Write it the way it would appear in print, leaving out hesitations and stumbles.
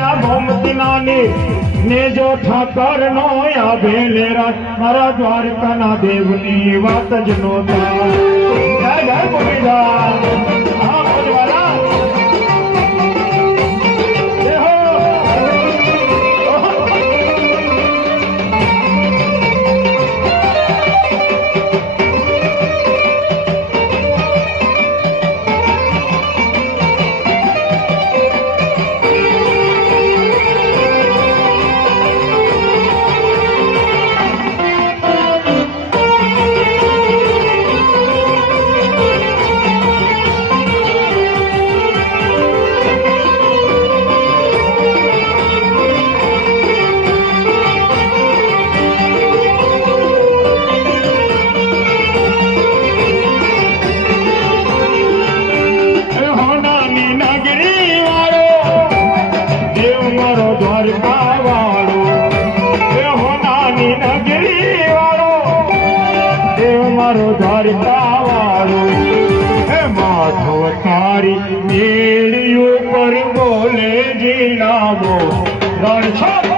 ગોમતી નાની ને જો ઠાકર નો આભેલે મારા દ્વારકાના દેવની વાત જ નો થાય. જય જય ગોવિંદા. હા બોલવાલા જય હો. દ્વારકાવાળો હે માધવ તારી મેળીઓ પર બોલે જી નામો રણછોડ